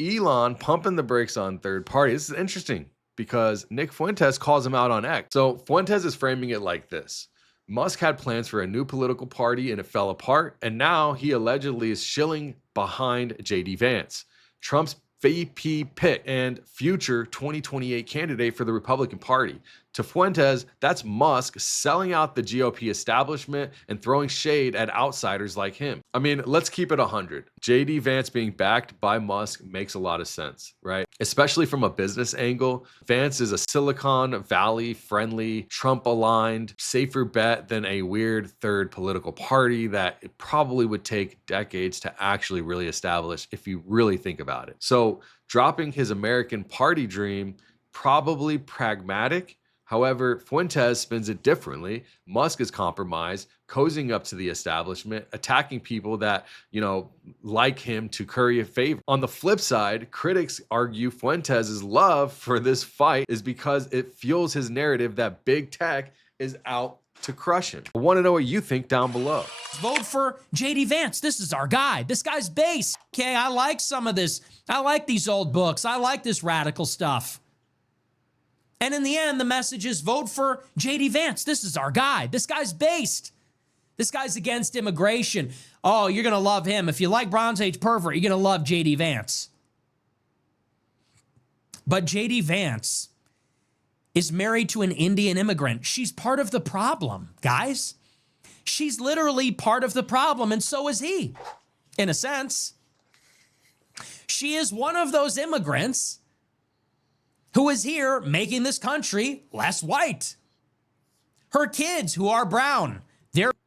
Elon pumping the brakes on third party. This is interesting because Nick Fuentes calls him out on X. So Fuentes is framing it like this. Musk had plans for a new political party and it fell apart. And now he allegedly is shilling behind JD Vance, Trump's VP pick and future 2028 candidate for the Republican Party. To Fuentes, that's Musk selling out the GOP establishment and throwing shade at outsiders like him. I mean, let's keep it 100. JD Vance being backed by Musk makes a lot of sense, right? Especially from a business angle. Vance is a Silicon Valley friendly, Trump aligned, safer bet than a weird third political party that it probably would take decades to actually really establish if you really think about it. So dropping his American party dream, probably pragmatic. However, Fuentes spins it differently. Musk is compromised, cozying up to the establishment, attacking people that, like him to curry a favor. On the flip side, critics argue Fuentes' love for this fight is because it fuels his narrative that big tech is out to crush him. I want to know what you think down below. Vote for JD Vance. This is our guy. This guy's base. Okay, I like some of this. I like these old books. I like this radical stuff. And in the end, the message is vote for JD Vance. This is our guy. This guy's based. This guy's against immigration. Oh, you're going to love him. If you like Bronze Age pervert, you're going to love JD Vance. But JD Vance is married to an Indian immigrant. She's part of the problem, guys. She's literally part of the problem, and so is he, in a sense. She is one of those immigrants who is here making this country less white. Her kids who are brown,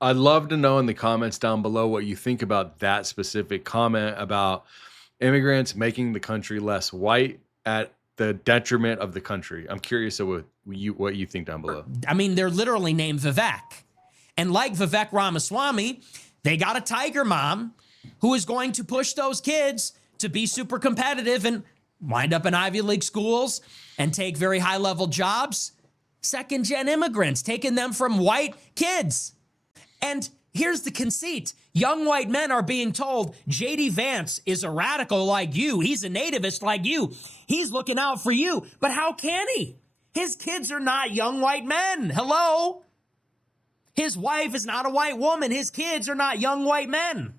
I'd love to know in the comments down below what you think about that specific comment about immigrants making the country less white at the detriment of the country. I'm curious what you think down below. I mean, they're literally named Vivek. And like Vivek Ramaswamy, they got a tiger mom who is going to push those kids to be super competitive and wind up in Ivy League schools and take very high-level jobs. Second-gen immigrants, taking them from white kids. And here's the conceit. Young white men are being told, JD Vance is a radical like you. He's a nativist like you. He's looking out for you. But how can he? His kids are not young white men. Hello? His wife is not a white woman. His kids are not young white men.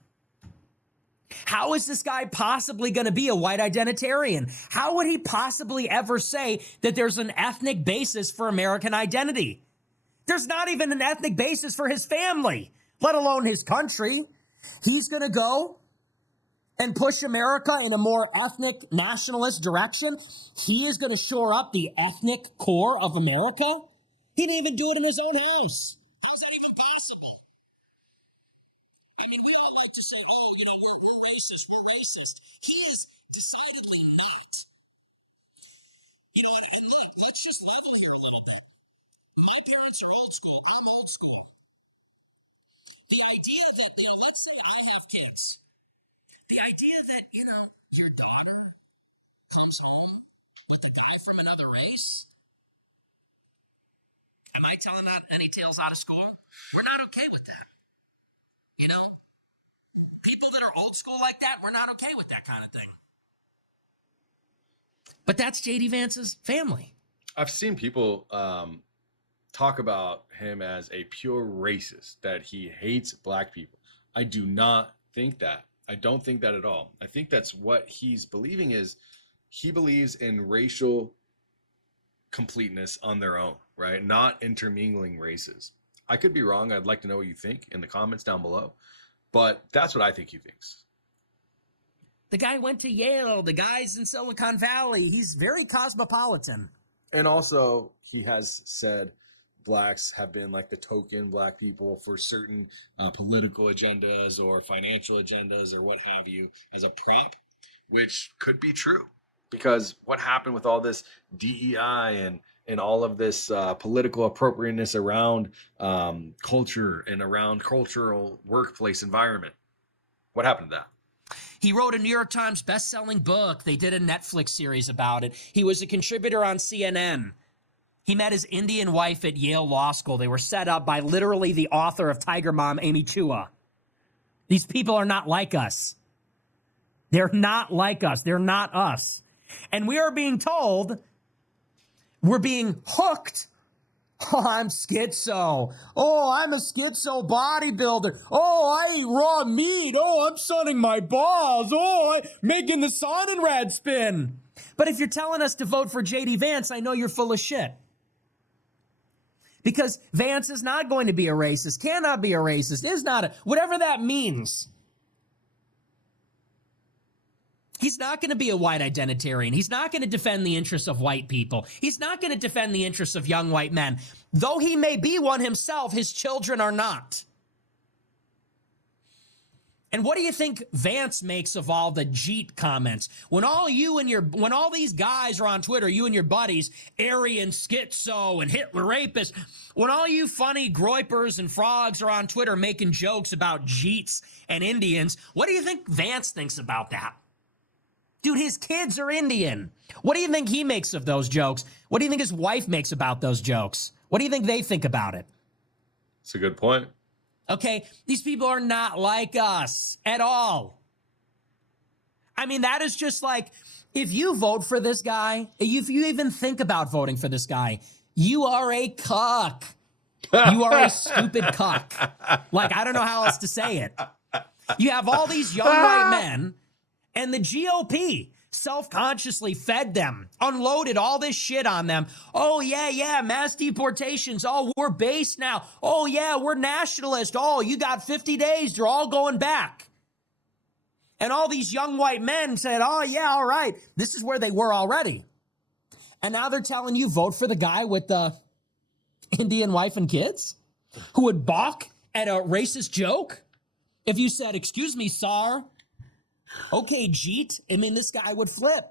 How is this guy possibly going to be a white identitarian? How would he possibly ever say that there's an ethnic basis for American identity? There's not even an ethnic basis for his family, let alone his country. He's going to go and push America in a more ethnic nationalist direction. He is going to shore up the ethnic core of America. He didn't even do it in his own house. How's that even possible? I mean, we all like to say, we're racist. He's decidedly not. Let's just level here a little bit. My parents are old school. They're old school. The idea that none of it's I have kids. The idea that, your daughter comes home with a guy from another race. Am I telling out any tales out of school? We're not okay with that. People that are old school like that, we're not okay with that kind of thing. But that's JD Vance's family. I've seen people talk about him as a pure racist, that he hates black people. I do not think that. I don't think that at all. I think that's what he's believing is he believes in racial completeness on their own, right? Not intermingling races. I could be wrong. I'd like to know what you think in the comments down below. But that's what I think he thinks. The guy went to Yale. The guy's in Silicon Valley. He's very cosmopolitan. And also, he has said blacks have been like the token black people for certain political agendas or financial agendas or what have you as a prop, which could be true. Because what happened with all this DEI and all of this political appropriateness around culture and around cultural workplace environment? What happened to that? He wrote a New York Times best-selling book. They did a Netflix series about it. He was a contributor on CNN. He met his Indian wife at Yale Law School. They were set up by literally the author of Tiger Mom, Amy Chua. These people are not like us. They're not like us. They're not us. And we are being told we're being hooked. Oh, I'm schizo. Oh, I'm a schizo bodybuilder. Oh, I eat raw meat. Oh, I'm sunning my balls. Oh, I'm making the Sonnenrad spin. But if you're telling us to vote for JD Vance, I know you're full of shit. Because Vance is not going to be a racist, cannot be a racist, is not a, whatever that means. He's not going to be a white identitarian. He's not going to defend the interests of white people. He's not going to defend the interests of young white men. Though he may be one himself, his children are not. And what do you think Vance makes of all the Jeet comments? When all these guys are on Twitter, you and your buddies, Aryan schizo and Hitler rapist, when all you funny groypers and frogs are on Twitter making jokes about Jeets and Indians, what do you think Vance thinks about that? Dude, his kids are Indian. What do you think he makes of those jokes? What do you think his wife makes about those jokes? What do you think they think about it? It's a good point. Okay, these people are not like us at all. I mean, that is just like, if you vote for this guy, if you even think about voting for this guy, you are a cuck. You are a stupid cuck. Like, I don't know how else to say it. You have all these young white men, and the GOP self-consciously fed them, unloaded all this shit on them. Oh, yeah, mass deportations. Oh, we're base now. Oh, yeah, we're nationalist. Oh, you got 50 days. They're all going back. And all these young white men said, oh, yeah, all right. This is where they were already. And now they're telling you vote for the guy with the Indian wife and kids who would balk at a racist joke. If you said, excuse me, sir. Okay, Jeet. I mean, this guy would flip.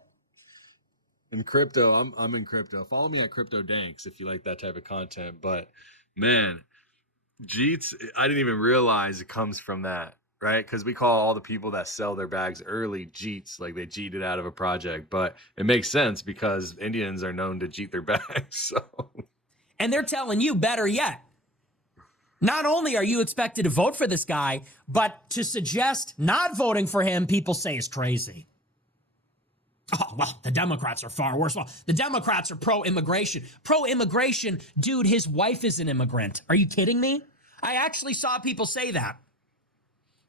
In crypto, I'm in crypto. Follow me at Crypto Danks if you like that type of content. But man, Jeets, I didn't even realize it comes from that, right? Because we call all the people that sell their bags early Jeets, like they jeeted out of a project. But it makes sense because Indians are known to jeet their bags. So, and they're telling you better yet. Not only are you expected to vote for this guy, but to suggest not voting for him, people say is crazy. Oh, well, the Democrats are far worse. Well, the Democrats are pro-immigration. Pro-immigration, dude, his wife is an immigrant. Are you kidding me? I actually saw people say that.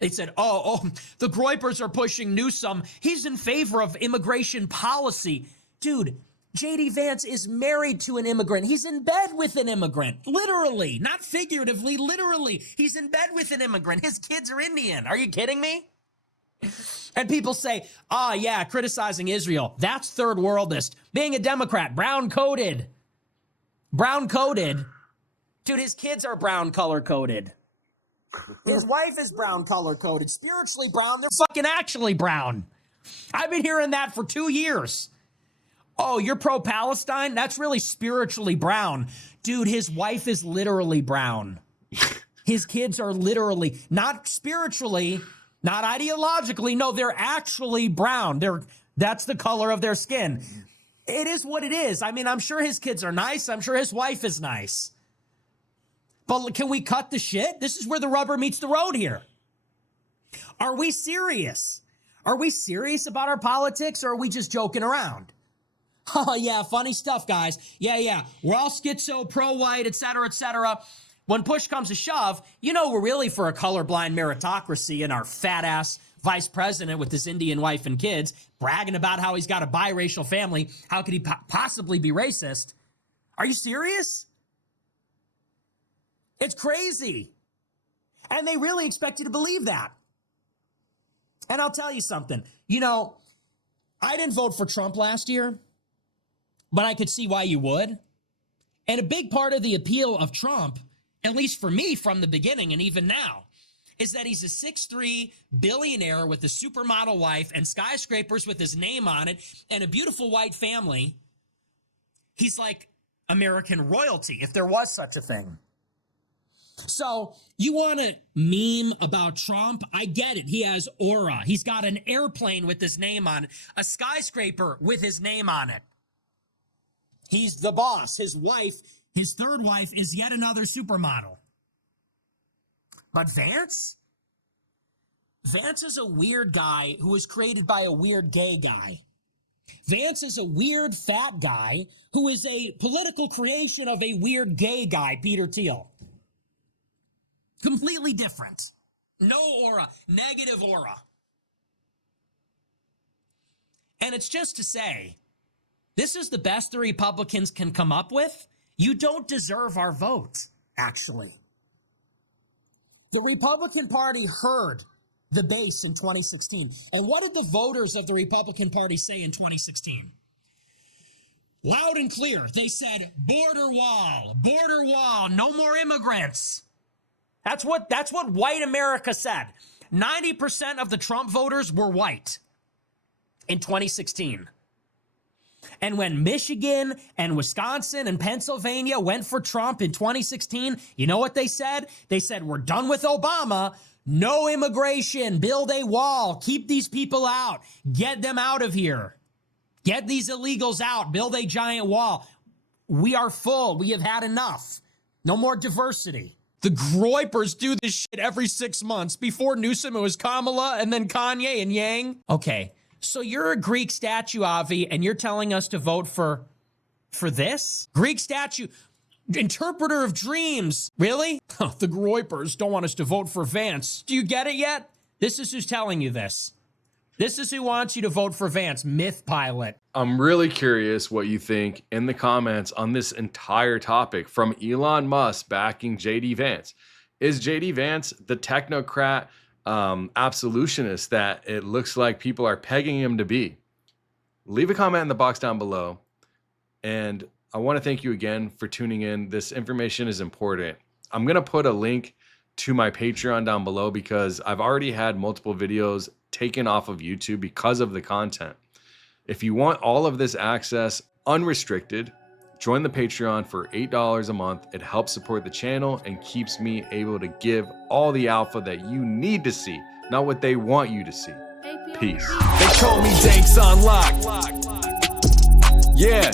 They said, oh, the Groypers are pushing Newsom. He's in favor of immigration policy. Dude, JD Vance is married to an immigrant. He's in bed with an immigrant. Literally, not figuratively, literally. He's in bed with an immigrant. His kids are Indian. Are you kidding me? And people say, oh, yeah, criticizing Israel. That's third worldist. Being a Democrat, brown-coded. Brown-coded. Dude, his kids are brown color-coded. His wife is brown color-coded. Spiritually brown. They're fucking actually brown. I've been hearing that for 2 years. Oh, you're pro-Palestine? That's really spiritually brown. Dude, his wife is literally brown. His kids are literally, not spiritually, not ideologically. No, they're actually brown. That's the color of their skin. It is what it is. I mean, I'm sure his kids are nice. I'm sure his wife is nice. But can we cut the shit? This is where the rubber meets the road here. Are we serious? Are we serious about our politics, or are we just joking around? Oh, yeah, funny stuff, guys. Yeah. We're all schizo, pro-white, et cetera. When push comes to shove, you know we're really for a colorblind meritocracy and our fat-ass vice president with his Indian wife and kids bragging about how he's got a biracial family. How could he possibly be racist? Are you serious? It's crazy. And they really expect you to believe that. And I'll tell you something. You know, I didn't vote for Trump last year, but I could see why you would. And a big part of the appeal of Trump, at least for me from the beginning and even now, is that he's a 6'3" billionaire with a supermodel wife and skyscrapers with his name on it and a beautiful white family. He's like American royalty, if there was such a thing. So you want to meme about Trump? I get it. He has aura. He's got an airplane with his name on it, a skyscraper with his name on it. He's the boss. His wife, his third wife, is yet another supermodel. But Vance? Vance is a weird guy who was created by a weird gay guy. Vance is a weird fat guy who is a political creation of a weird gay guy, Peter Thiel. Completely different. No aura, negative aura. And it's just to say, this is the best the Republicans can come up with. You don't deserve our vote, actually. The Republican Party heard the base in 2016. And what did the voters of the Republican Party say in 2016? Loud and clear, they said, border wall, no more immigrants. That's what white America said. 90% of the Trump voters were white in 2016. And when Michigan and Wisconsin and Pennsylvania went for Trump in 2016, you know what they said? They said, we're done with Obama. No immigration. Build a wall. Keep these people out. Get them out of here. Get these illegals out. Build a giant wall. We are full. We have had enough. No more diversity. The Groypers do this shit every 6 months. Before Newsom, it was Kamala and then Kanye and Yang. Okay. So you're a Greek statue, Avi, and you're telling us to vote for this? Greek statue, interpreter of dreams. Really? The Groypers don't want us to vote for Vance. Do you get it yet? This is who's telling you this. This is who wants you to vote for Vance, myth pilot. I'm really curious what you think in the comments on this entire topic from Elon Musk backing JD Vance. Is JD Vance the technocrat absolutionist that it looks like people are pegging him to be? Leave a comment in the box down below. And I want to thank you again for tuning in. This information is important. I'm going to put a link to my Patreon down below because I've already had multiple videos taken off of YouTube because of the content. If you want all of this access unrestricted, join the Patreon for $8 a month. It helps support the channel and keeps me able to give all the alpha that you need to see, not what they want you to see. Peace. They call me Danks on Lock. Yeah.